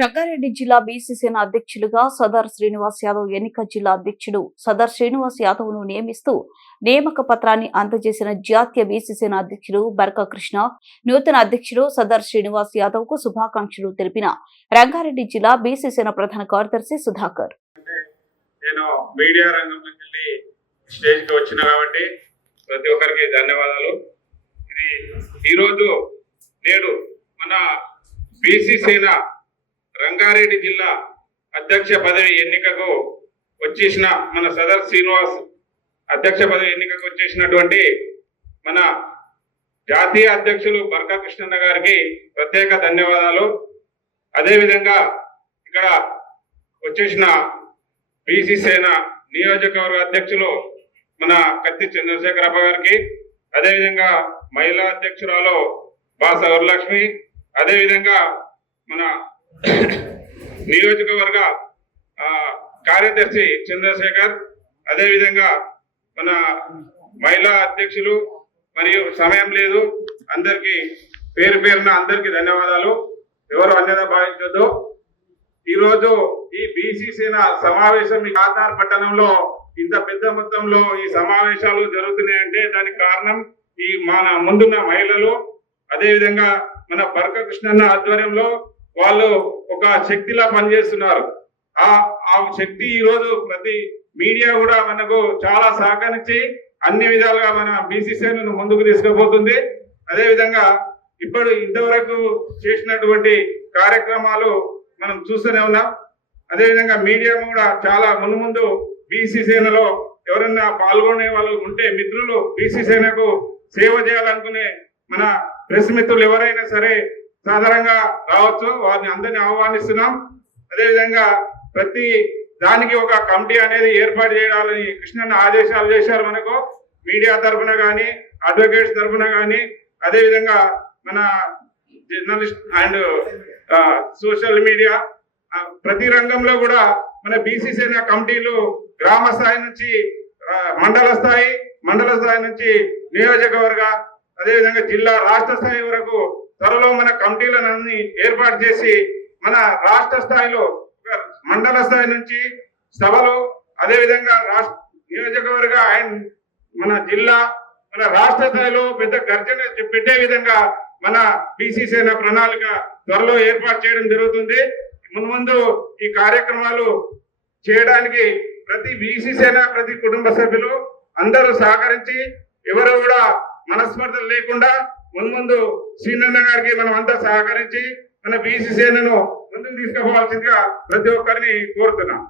రంగారెడ్డి జిల్లా బీసీసేన అధ్యక్షులుగా సదర్ శ్రీనివాస్ యాదవ్ ఎన్నిక జిల్లా అధ్యక్షుడు సదర్ శ్రీనివాస్ యాదవ్ ను నియమిస్తూ నియామక పత్రాన్ని అందజేసిన జాతీయ బీసీసేన అధ్యక్షుడు బర్కా కృష్ణ నూతన అధ్యక్షుడు సదర్ శ్రీనివాస్ యాదవ్ కు శుభాకాంక్షలు తెలిపిన రంగారెడ్డి జిల్లా బీసీసేన ప్రధాన కార్యదర్శి సుధాకర్. నేను మీడియా రంగంలోకి వెళ్ళి స్టేజ్కి వచ్చిన కాబట్టి ప్రతి ఒక్కరికి ధన్యవాదాలు. ఈరోజు నేడు మన బీసీసేన రంగారెడ్డి జిల్లా అధ్యక్ష పదవి ఎన్నికకు వచ్చేసిన మన సదర్ శ్రీనివాస్ అధ్యక్ష పదవి ఎన్నికకు వచ్చేసినటువంటి మన జాతీయ అధ్యక్షులు బర్కా కృష్ణన్న గారికి ప్రత్యేక ధన్యవాదాలు. అదేవిధంగా ఇక్కడ వచ్చేసిన బీసీసేన నియోజకవర్గ అధ్యక్షులు మన కత్తి చంద్రశేఖరప్ప గారికి, అదేవిధంగా మహిళా అధ్యక్షురాలు బాస వరలక్ష్మి, అదేవిధంగా మన నియోజకవర్గ కార్యదర్శి చంద్రశేఖర్, అదేవిధంగా మన మహిళా అధ్యక్షులు మరియు సమయం లేదు అందరికి పేరు పేరున అందరికి ధన్యవాదాలు. ఎవరు అన్యదా భావించొద్దు. ఈరోజు ఈ బీసీసేన సమావేశం ఈ కాతార్ పట్టణంలో ఇంత పెద్ద మొత్తంలో ఈ సమావేశాలు జరుగుతున్నాయంటే దానికి కారణం ఈ మన ముందున్న మహిళలు, అదేవిధంగా మన బర్కా కృష్ణన్న ఆధ్వర్యంలో వాళ్ళు ఒక శక్తిలా పనిచేస్తున్నారు. ఆ శక్తి ఈరోజు ప్రతి మీడియా కూడా మనకు చాలా సహకరించి అన్ని విధాలుగా మన బీసీసేనను ముందుకు తీసుకుపోతుంది. అదేవిధంగా ఇప్పుడు ఇంతవరకు చేసినటువంటి కార్యక్రమాలు మనం చూస్తూనే ఉన్నాం. అదేవిధంగా మీడియా కూడా చాలా మున్ముందు బీసీసేనలో ఎవరైనా పాల్గొనే వాళ్ళు ఉంటే మిత్రులు బీసీసేనకు సేవ చేయాలనుకునే మన ప్రెస్ మిత్రులు ఎవరైనా సరే సాధారణంగా రావచ్చు, వారిని అందరినీ ఆహ్వానిస్తున్నాం. అదేవిధంగా ప్రతి దానికి ఒక కమిటీ అనేది ఏర్పాటు చేయాలని కృష్ణన్న ఆదేశాలు చేశారు మనకు. మీడియా తరఫున కానీ అడ్వకేట్స్ తరఫున కానీ అదేవిధంగా మన జర్నలిస్ట్ అండ్ సోషల్ మీడియా ప్రతి రంగంలో కూడా మన బీసీసేన కమిటీలు గ్రామ స్థాయి నుంచి మండల స్థాయి నుంచి నియోజకవర్గ అదేవిధంగా జిల్లా రాష్ట్ర స్థాయి వరకు త్వరలో మన కమిటీలను ఏర్పాటు చేసి మన రాష్ట్ర స్థాయిలో మండల స్థాయి నుంచి సభలు, అదేవిధంగా నియోజకవర్గ అండ్ మన జిల్లా మన రాష్ట్ర స్థాయిలో పెద్ద గర్జన పెట్టే విధంగా మన బీసీసేన ప్రణాళిక త్వరలో ఏర్పాటు చేయడం జరుగుతుంది. మున్ముందు ఈ కార్యక్రమాలు చేయడానికి ప్రతి బీసీసేన ప్రతి కుటుంబ సభ్యులు అందరూ సహకరించి ఎవరు కూడా మనస్పర్ధలు లేకుండా మున్ముందు శ్రీనన్న గారికి మనం అంతా సహకరించి మన బీసీసేనను ముందుకు తీసుకుపోవాల్సిందిగా ప్రతి ఒక్కరిని కోరుతున్నాం.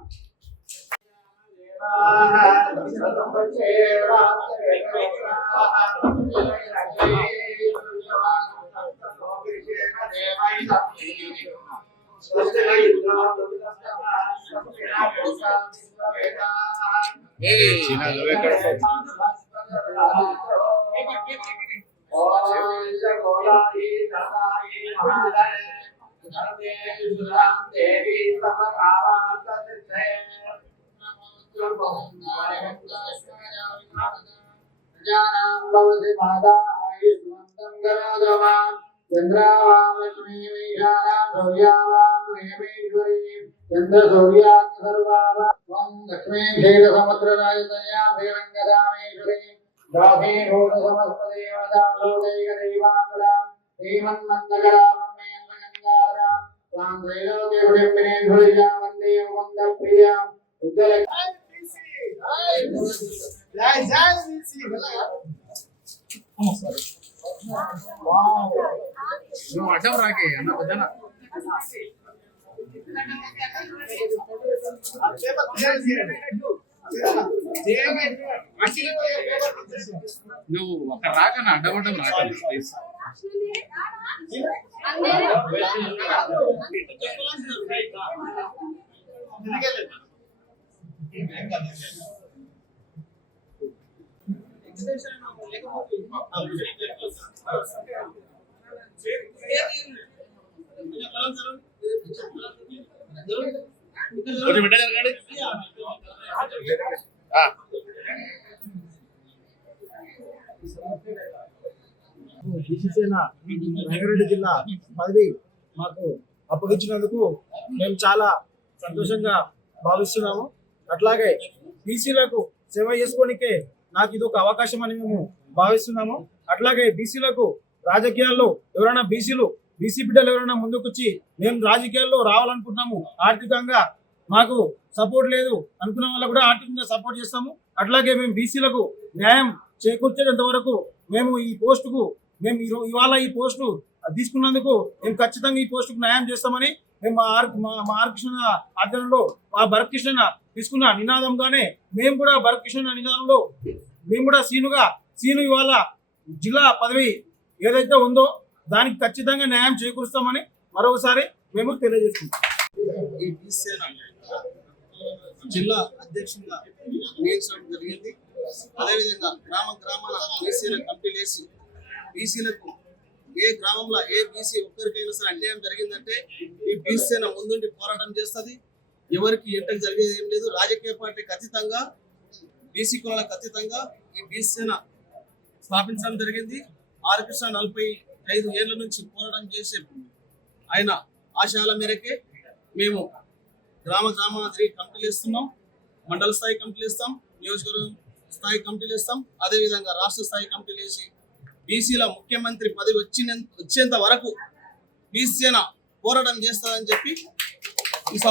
నువ్వు అడ్డం రాకే అన్న పెద్దన నువ్వు అక్కడ రాకన్నా అడ్డమడ్డం రాకండి ప్లీజ్. బీసీసేన రంగారెడ్డి జిల్లా పదవి మాకు అప్పగించినందుకు మేము చాలా సంతోషంగా భావిస్తున్నాము. అట్లాగే బీసీలకు సేవ చేసుకోనికే నాకు ఇది ఒక అవకాశం అని మేము భావిస్తున్నాము. అట్లాగే బీసీలకు రాజకీయాల్లో ఎవరైనా బీసీ బిడ్డలు ఎవరైనా ముందుకొచ్చి మేము రాజకీయాల్లో రావాలనుకుంటున్నాము, ఆర్థికంగా మాకు సపోర్ట్ లేదు అనుకున్న వాళ్ళకు కూడా ఆర్థికంగా సపోర్ట్ చేస్తాము. అట్లాగే మేము బీసీలకు న్యాయం చేకూర్చేంత వరకు మేము ఈ పోస్టుకు ఇవాళ ఈ పోస్టు తీసుకున్నందుకు మేము ఖచ్చితంగా ఈ పోస్టుకు న్యాయం చేస్తామని మేము మా ఆర్కృష్ణ ఆధ్వర్యంలో మా భరతకృష్ణ తీసుకున్న నినాదంగానే మేము కూడా భరతకృష్ణ నినాదంలో మేము కూడా సీను ఇవాళ జిల్లా పదవి ఏదైతే ఉందో దానికి ఖచ్చితంగా న్యాయం చేకూరుస్తామని మరొకసారి మేము తెలియజేస్తున్నాం. ఈ బీసీల జిల్లా అధ్యక్షునిగా నియమించడం జరిగింది. అదేవిధంగా గ్రామాల బీసీల కమిటీలు వేసి బీసీలకు ఏ గ్రామంలో ఏ బీసీ ఒక్కరికైనా సరే అన్యాయం జరిగిందంటే ఈ బీసీన ముందుండి పోరాటం చేస్తుంది. ఎవరికి ఎంటకు జరిగేది ఏం లేదు. రాజకీయ పార్టీకి అతీతంగా బీసీ కులాలకు అతీతంగా ఈ బీసీన స్థాపించడం జరిగింది. ఆర్కృష్ణ 45 ఏళ్ల నుంచి పోరాటం చేసే ఆయన ఆశయాల మేరకే మేము గ్రామాన తిరిగి కమిటీలు ఇస్తున్నాం. మండల స్థాయి కమిటీలు ఇస్తాం, నియోజకవర్గం స్థాయి కమిటీలు ఇస్తాం, అదేవిధంగా రాష్ట్ర స్థాయి కమిటీలు వేసి బీసీల ముఖ్యమంత్రి పదవి వచ్చేంత వరకు బీసీన పోరాటం చేస్తుందని చెప్పి